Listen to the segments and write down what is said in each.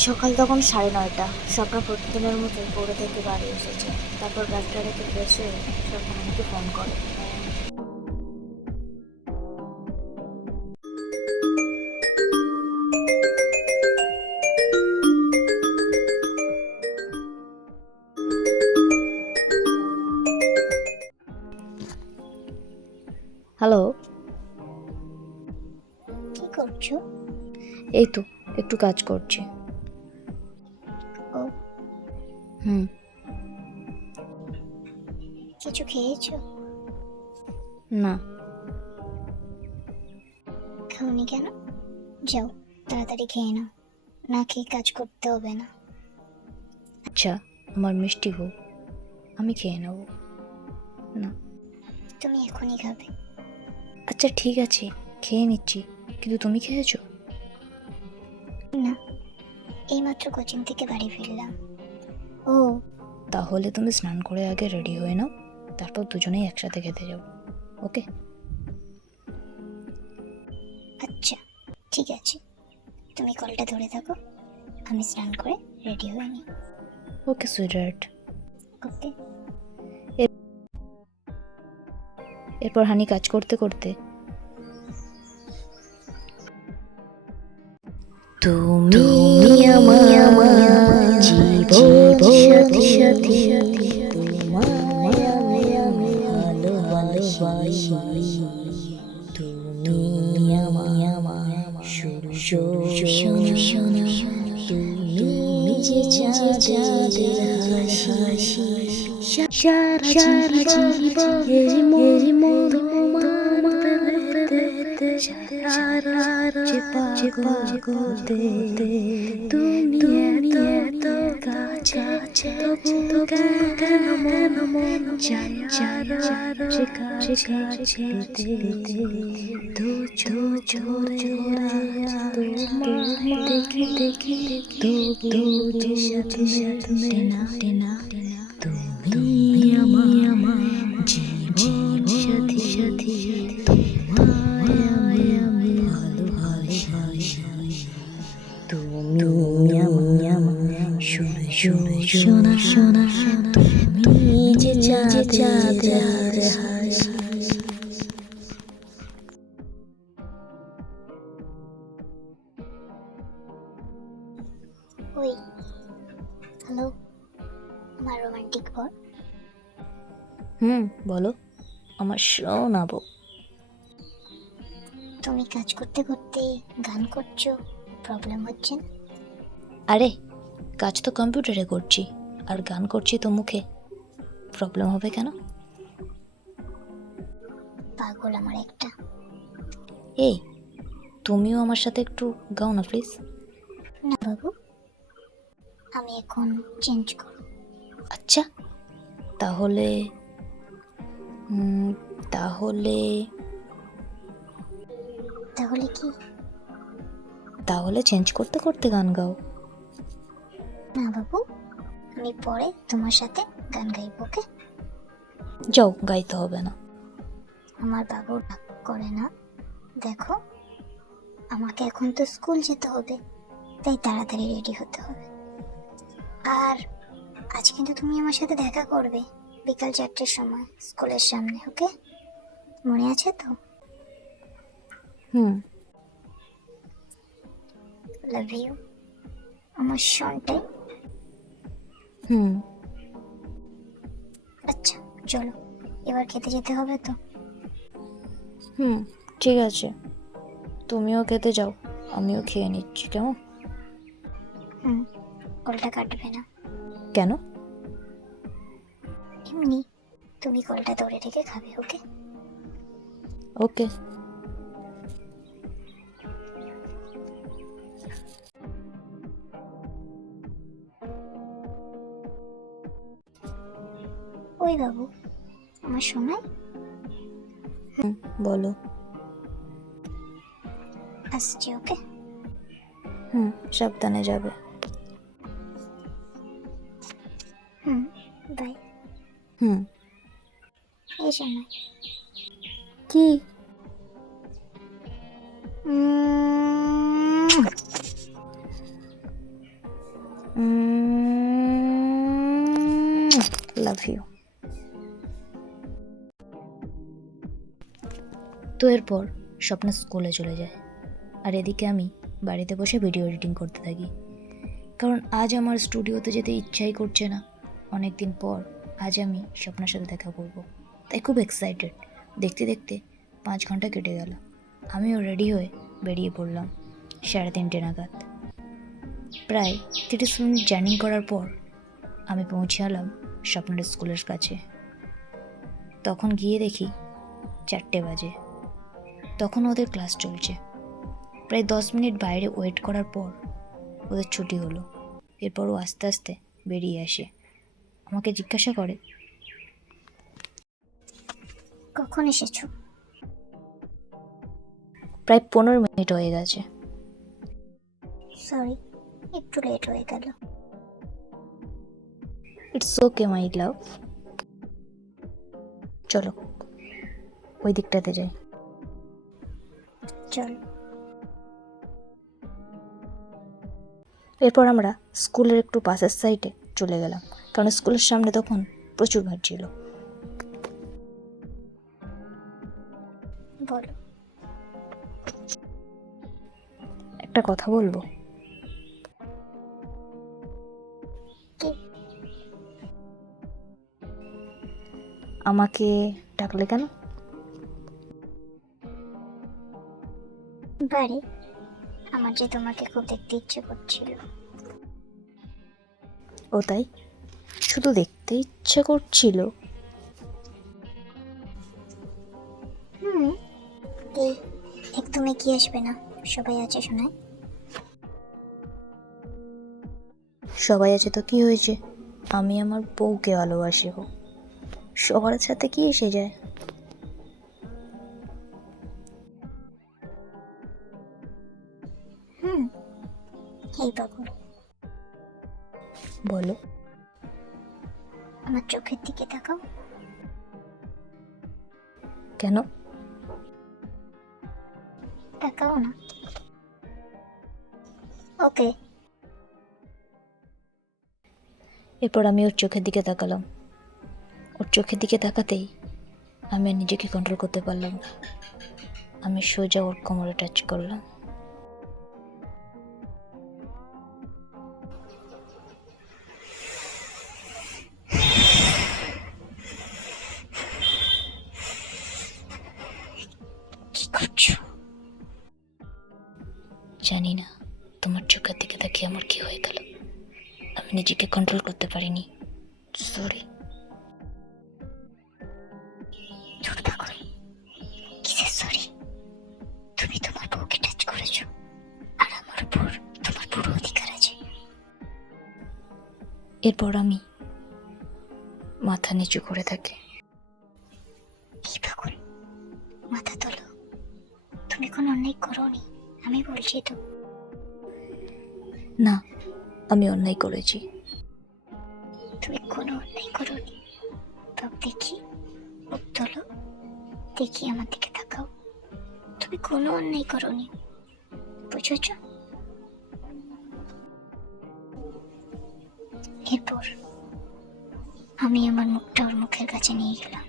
সকাল তখন 9:30। স্বপ্ন প্রতিদিনের মতো পড়ে থেকে বাড়ি এসেছে। তারপর ব্যাগটা রেখে ফ্রেশ হয়ে স্বপ্ন আমাকে ফোন করে। হ্যালো। কি করছো? এই তো একটু কাজ করছি। ও, হুম। কিছু খেয়েছো? না। খাওনি কেন? যাও, তাড়াতাড়ি খেয়ে নাও, না খেয়ে কাজ করতে হবে না। আচ্ছা, আমার মিষ্টি হোক, আমি খেয়ে নেব। না। তুমি এখনই খাবে? আচ্ছা ঠিক আছে, খেয়ে নিচ্ছি, কিন্তু তুমি খেয়েছো? না, এইমাত্র কোচিং থেকে বাড়ি ফিরলাম। ও, তাহলে তুমি স্নান করে আগে রেডি হয়ে নাও, তারপর দুজনেই একসাথে খেতে যাবো। ওকে? আচ্ছা ঠিক আছে, তুমি কলটা ধরে থাকো, আমি স্নান করে রেডি হয়ে নিই। ওকে সুইটহার্ট। ওকে। এরপর হানি কাজ করতে করতে, তুমি আমার জীবন সাথী, তোমায় আমি ভালোবাসি, তুমি আমার সূর্য সোনা, তুমি যে চাঁদের হাসি, সারা জীবন এরি মন পেতে সারা যে পাগলতে, তুমি এত কাছে তবু কেন মন চায় যে কাছে পেতে, দু চোরে তোমায় দেখি তবু যে সাথে না, তুমি আমার জীবন সাথী, তোমায় আমি ভালোবাসি, তুমি আমার সোনা, তুমি যে চাঁদের হাসি। ওই, হ্যালো, আমার রোমান্টিক বর। বলো আমার শোনাবো। তুমি কাজ করতে করতে গান করছো, প্রবলেম হচ্ছে না? আরে কাজ তো কম্পিউটারে করছি, আর গান করছি তো মুখে, প্রবলেম হবে কেন? পাগল আমার একটা। এই, তুমিও আমার সাথে একটু গাও না প্লিজ। না বাবু, আমি এখন চেঞ্জ করব। আচ্ছা, তাহলে তাহলে তাহলে কি? তাহলে চেঞ্জ করতে করতে গান গাও। না বাবু, আমি পরে তোমার সাথে গান গাইব, ওকে? যাও, গাইতে হবে না। আমার বাবু রাগ করে না। দেখো, আমাকে এখন তো স্কুল যেতে হবে, তাই তাড়াতাড়ি রেডি হতে হবে। আর আজ কিন্তু তুমি আমার সাথে দেখা করবে বিকাল 4টের সময় স্কুলের সামনে, ওকে? মনে আছে তো? হুম। লাভ ইউ আমার শনটাই। হুম। আচ্ছা চলো, এবার খেতে যেতে হবে তো। হুম, ঠিক আছে, তুমিও খেতে যাও, আমিও খেয়ে নিচ্ছি, কেমন? হুম, কলটা কাটবে না। কেন? এমনি, তুমি কলটা ধরে রেখে খাবে, ওকে? ওকে। ওই বাবু, আমার শোনায়? বলো। আসছি, ওকে? সাবধানে যাবে। বাই। হুম। এই শোনায় কি? Love you. তো এরপর স্বপ্ন স্কুলে চলে যায়, আর এদিকে আমি বাড়িতে বসে ভিডিও এডিটিং করতে থাকি। কারণ আজ আমার স্টুডিওতে যেতে ইচ্ছাই করছে না। অনেক দিন পর আজ আমি স্বপ্নের সাথে দেখা করব, তাই খুব এক্সাইটেড। দেখতে দেখতে 5 ঘন্টা কেটে গেল। আমিও রেডি হয়ে বেরিয়ে পড়লাম 3:30 নাগাদ। প্রায় 30 মিনিট জার্নি করার পর আমি পৌঁছালাম স্বপ্নের স্কুলের কাছে। তখন গিয়ে দেখি 4টে বাজে। তখন ওদের ক্লাস চলছে। প্রায় 10 মিনিট বাইরে ওয়েট করার পর ওদের ছুটি হলো। এরপর ও আস্তে আস্তে বেরিয়ে আসে, আমাকে জিজ্ঞাসা করে, কখন এসেছো? প্রায় 15 মিনিট হয়ে গেছে। সরি, একটু লেট হয়ে গেল। ইটস ওকে মাই লাভ। চলো ওই দিকটাতে যাই। চল। এরপর আমরা স্কুলের একটু পাশের সাইডে চলে গেলাম, কারণ স্কুলের সামনে তখন প্রচুর ভিড় ছিল। বলো। একটা কথা বলবো? কি? আমাকে ডাকলে কেন? বাড়ি, আমার যে তোমাকে খুব দেখতে ইচ্ছে করছিল। ও তাই? শুধু দেখতে ইচ্ছে করছিল? এই একদমই কি আসবে না, সবাই আছে শোনায়। সবাই আছে তো কি হয়েছে? আমি আমার বউকে ভালোবাসি গো, সবার সাথে কি এসে যায়। এই পাগল, বলো। আমার চোখের দিকে তাকাও। কেন? তাকাও না। ওকে। এরপর আমি ওর চোখের দিকে তাকালাম। ওর চোখের দিকে তাকাতেই আমি আর নিজেকে কন্ট্রোল করতে পারলাম না। আমি সোজা ওর কোমরে টাচ করলাম। কি করছো? জানি না তোমার চোখের দিকে তাকিয়ে আমার কি হয়ে গেল। আমি নিজেকে কন্ট্রোল করতে পারিনি, সরি। ছোট পাগল, কিসের সরি? তুমি তোমার বউকে টাচ করেছো, আর আমার উপর তোমার পুরো অধিকার আছে। এরপর আমি মাথা নিচু করে থাকি। এই পাগল, মাথা তোলো। তুমি কোনো অন্যায় করোনি, আমি বলছি তো। না, আমি অন্যায় করেছি। তুমি কোনো অন্যায় করোনি। তবে দেখি, মুখ তোলো, দেখি আমার দিকে তাকাও। তুমি কোনো অন্যায় করোনি, বুঝেছ? এরপর আমি আমার মুখটা ওর মুখের কাছে নিয়ে গেলাম।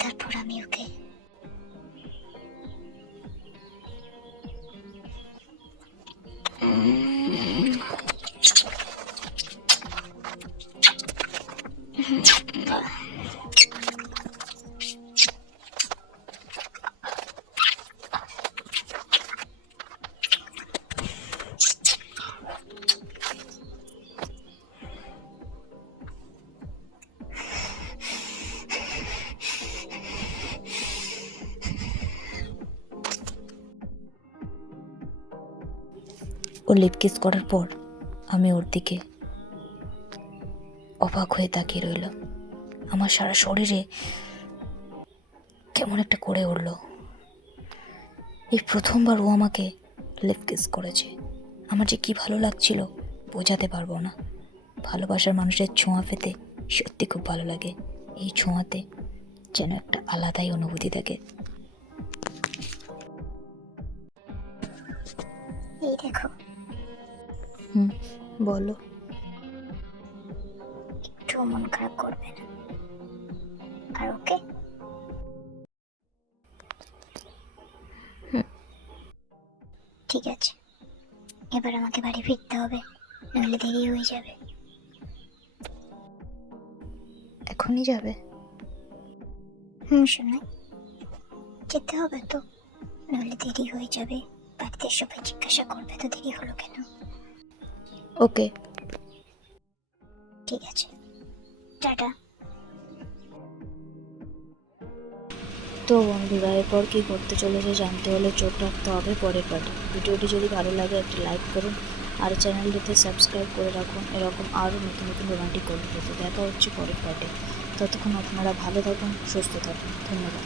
তারপর আমি ওকে ও লিপ কিস করার পর আমি ওর দিকে অবাক হয়ে তাকিয়ে রইলাম। আমার সারা শরীরে কেমন একটা করে উঠল। এই প্রথমবার ও আমাকে লিপ কিস করেছে। আমার যে কি ভালো লাগছিল বোঝাতে পারবো না। ভালোবাসার মানুষের ছোঁয়া পেতে সত্যি খুব ভালো লাগে। এই ছোঁয়াতে যেন একটা আলাদাই অনুভূতি থাকে। এই দেখো। বলো। একটু মন খারাপ করবে না। আর ওকে? ঠিক আছে, এবার আমাকে বাড়ি ফিরতে হবে, নইলে দেরি হয়ে যাবে। এখনই যাবে? শোনাই, যেতে হবে তো, নইলে দেরি হয়ে যাবে। বাড়িতে সবাই জিজ্ঞাসা করবে তো দেরি হলো কেন। ওকে। ঠিক আছে, টাটা। তো বন্ধুরা, এরপর কী করতে চলেছে জানতে হলে চোখ রাখতে হবে পরের পার্টে। ভিডিওটি যদি ভালো লাগে একটা লাইক করুন, আর চ্যানেলটিতে সাবস্ক্রাইব করে রাখুন এরকম আরও নতুন নতুন রোমান্টিক গল্প পেতে। দেখা হচ্ছে পরের পার্টে। ততক্ষণ আপনারা ভালো থাকুন, সুস্থ থাকুন। ধন্যবাদ।